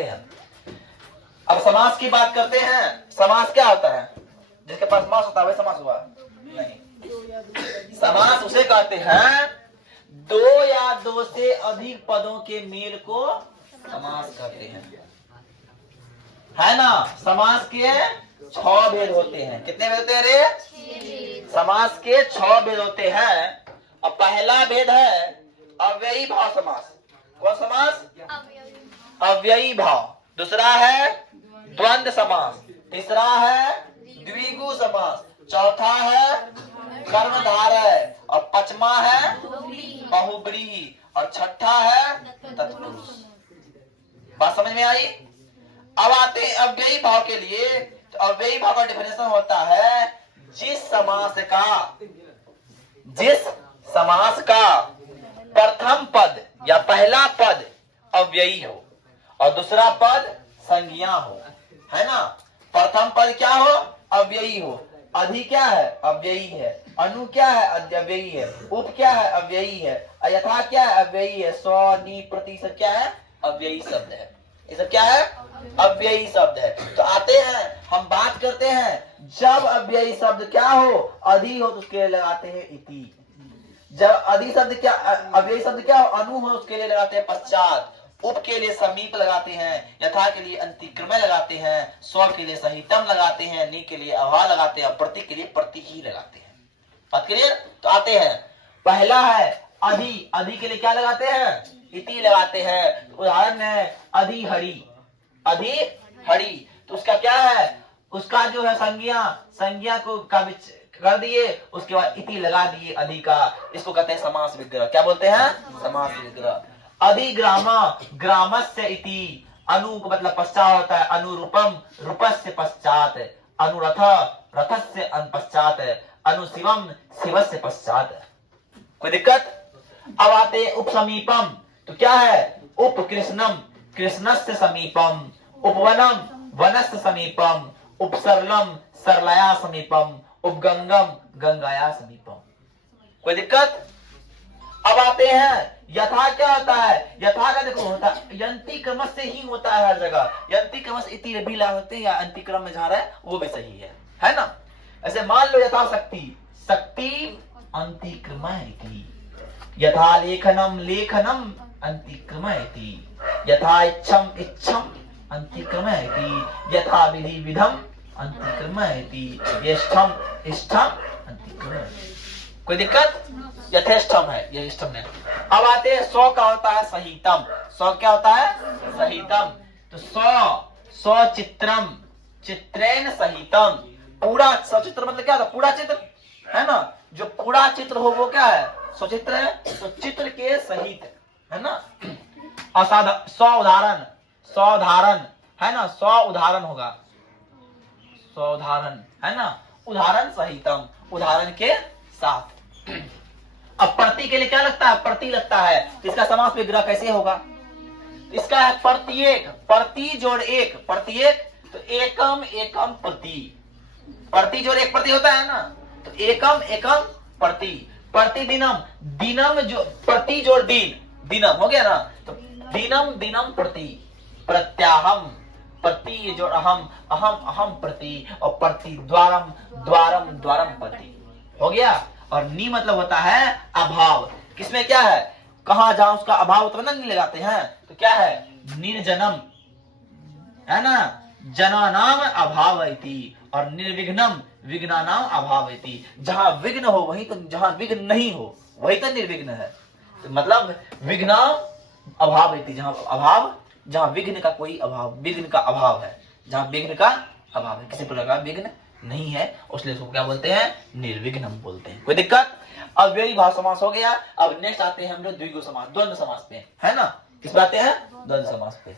आते हैं। अब समास की बात करते हैं। समास क्या होता है? जिसके पास मास होता है वही समास हुआ? नहीं। समास उसे कहते हैं दो या दो से अधिक पदों के मेल को समास कहते हैं, है ना। समास के 6 भेद होते हैं। कितने भेद होते हैं रे? समास के 6 भेद होते हैं। अब पहला भेद है अव्ययी भाव समास। कौन समास? अव्ययी भाव। दूसरा है द्वंद्व समास। तीसरा है द्विगु समास। चौथा है कर्मधारय और पांचवा है बहुब्रीहि और छठा है तत्पुरुष। बात समझ में आई? अब आते हैं अव्ययी भाव के लिए। तो अव्ययी भाव का डेफिनेशन होता है जिस समास का प्रथम पद या पहला पद अव्ययी हो और दूसरा पद संज्ञा हो, है ना। प्रथम पद क्या हो? अव्ययी हो। अधि क्या है? अव्ययी है। अनु क्या है? अव्ययी है। उप क्या है? अव्ययी है। यथा क्या है? अव्ययी है। स्व नि प्रति सब क्या है? अव्ययी शब्द है। ये सब क्या है? अव्ययी शब्द है। तो आते हैं हम बात करते हैं जब अव्ययी शब्द क्या हो? अधि हो तो उसके लिए लगाते हैं इति। जब अधि शब्द क्या, अव्ययी शब्द क्या हो? अनु हो उसके लिए लगाते हैं पश्चात। उप के लिए समीप लगाते हैं। यथा के लिए अंतिक्रमय लगाते हैं। स्व के लिए सहितम लगाते हैं। नि के लिए अभा लगाते हैं। प्रति के लिए प्रति ही लगाते हैं। बात क्लियर? तो आते हैं पहला है अधि। अधि के लिए क्या लगाते हैं? इति लगाते हैं। उदाहरण है अधि हरि। अधि हरि तो उसका क्या है? उसका जो है संज्ञा को कर दिए, उसके बाद इति लगा दिए अधि का। इसको कहते हैं समास विग्रह। क्या बोलते हैं? समास विग्रह। अधिग्रामा, ग्रामस्य इति। अनु को मतलब पश्चात होता है। अनुरूपम, रूपस्य पश्चात। अनुरथ, रथस्य पश्चात। अनुशिवम, शिवस्य पश्चात। कोई दिक्कत? अब आते हैं उपसमीपम। तो क्या है? उपकृष्णम, कृष्णस्य समीपम। उपवनम, वनस्य समीपम। उपसरलम, सरलया समीपम। उपगंगम, गंगाया समीपम। कोई दिक्कत? अब आते हैं यथा। क्या होता है? यथा का देखो होता है यंती क्रम से ही होता है हर जगह। यंती क्रम से इति भी ला होते हैं या अंति क्रम में जा रहा है वो भी सही है ना। ऐसे मान लो यथा शक्ति, शक्ति अंतिक्रम इति। यथा लेखनम, लेखनम अंतिक्रम इति। यथा इच्छम, इच्छम अंतिक्रम इति। यथा विधि, विधम अंतिक्रम इति। यष्ठम, इष्ठम अंतिक्रम। कोई दिक्कत? यथेष्टम है, ये इष्टम है। अब आते हैं सौ का होता है सहितम। सौ क्या होता है? सहितम। तो सौ चित्रम, चित्रेण सहितम। पूरा सचित्र मतलब क्या होता है? पूरा चित्र, है ना। जो पूरा चित्र हो वो क्या है? सचित्र है। तो चित्र के सहित, है ना। सौ उदाहरण, सौ उदाहरण, है ना। सौ उदाहरण होगा, सौ उदाहरण, है ना। उदाहरण सहितम, उदाहरण के साथ। अब प्रति के लिए क्या लगता है? प्रति लगता है। इसका समास विग्रह कैसे होगा? इसका है प्रत्येक, प्रति जोड़ एक, प्रत्येक। तो एकम, एकम प्रति। प्रति जोड़ एक प्रति होता है ना। तो एकम, एकम प्रति। प्रतिदिनम, दिनम जो प्रति जोड़ दिन, दिनम हो गया ना। तो दिनम, दिनम प्रति। प्रत्याहम, प्रति जोड़ अहम, अहम, अहम प्रति। और प्रति द्वारम, द्वारम, द्वारम प्रति। हो गया। और नी मतलब होता है अभाव। किसमें क्या है? कहा जहां उसका अभाव होता है ना, नी लगाते हैं। तो क्या है? निर्जनम, है ना। जनानाम अभाव इति। और निर्विघ्नम, विघ्नानाम अभाव इति। जहां विघ्न हो वही तो, जहां विघ्न नहीं हो वही तो निर्विघ्न है। तो मतलब विघ्नाम अभाव इति। जहां अभाव, जहां विघ्न का कोई अभाव, विघ्न का अभाव है, जहां विघ्न का अभाव है, किसी प्रकार का विघ्न नहीं है, उसलिए उसको क्या बोलते हैं? निर्विघ्नम बोलते हैं। कोई दिक्कत? अव्ययी भाव समास हो गया। अब नेक्स्ट आते हैं हम लोग द्विगु समास, द्वंद्व समास पे, है ना। किस पे आते हैं? द्वंद्व समास पे।